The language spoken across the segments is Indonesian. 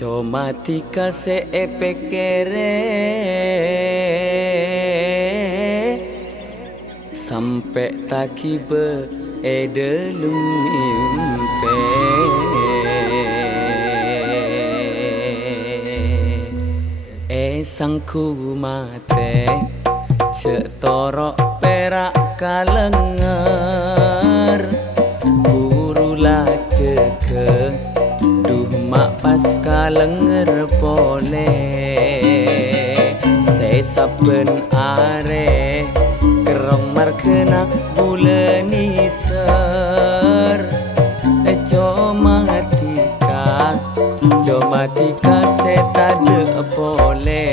Comatika se epekere sampai takibe edelum impe sangku mate cek torok perak kalenger kurula ceke duh mak pas kalenger pole saben are kerong markena bulan iser comatika setade pole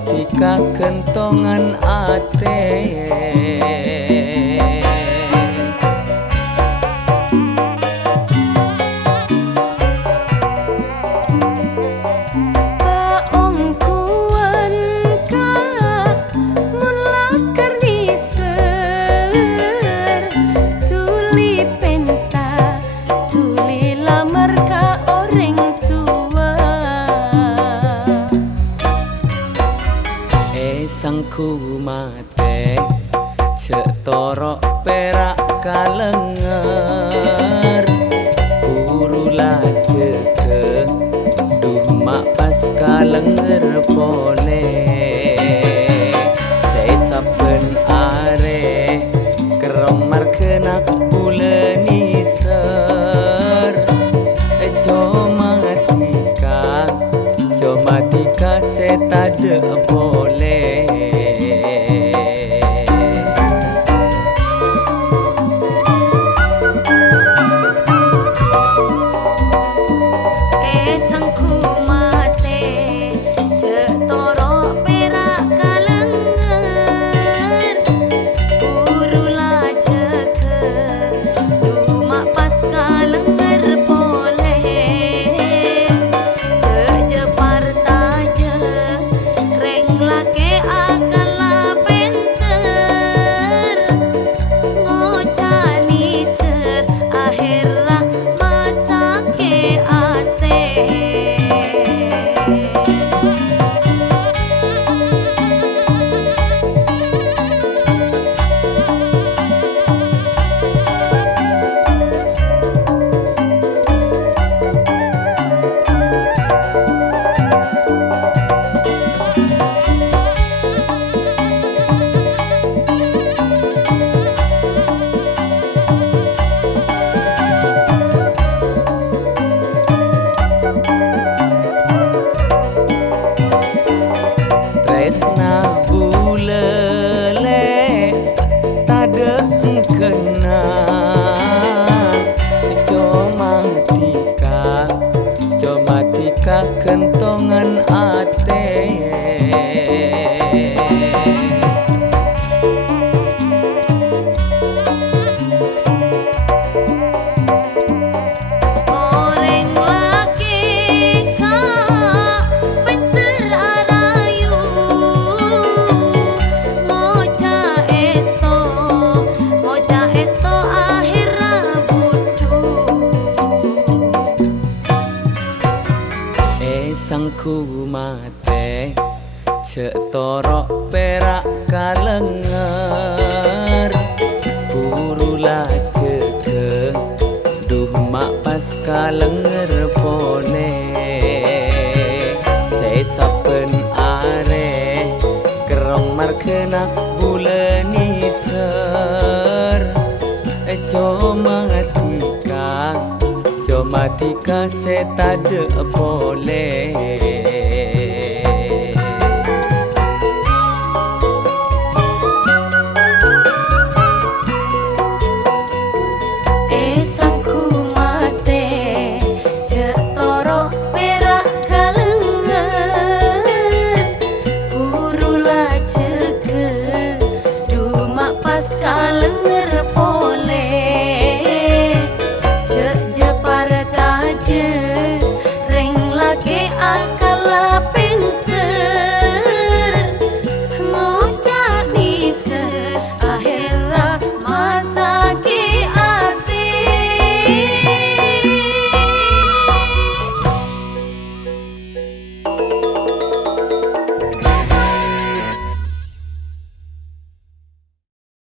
comatika kentongan ate sangku mate cek torok perak kalenger kurula ceke duh mak pas kalenger pole saben are kerong markena bulan iser comatika setade pole comatika kentongan ate Oreng laki ka pinter arayu Cek torok perak kalenger Burula cekeng Duh mak pas kalenger pone Saya saben are Kerong markena bulan iser Comatika setade boleh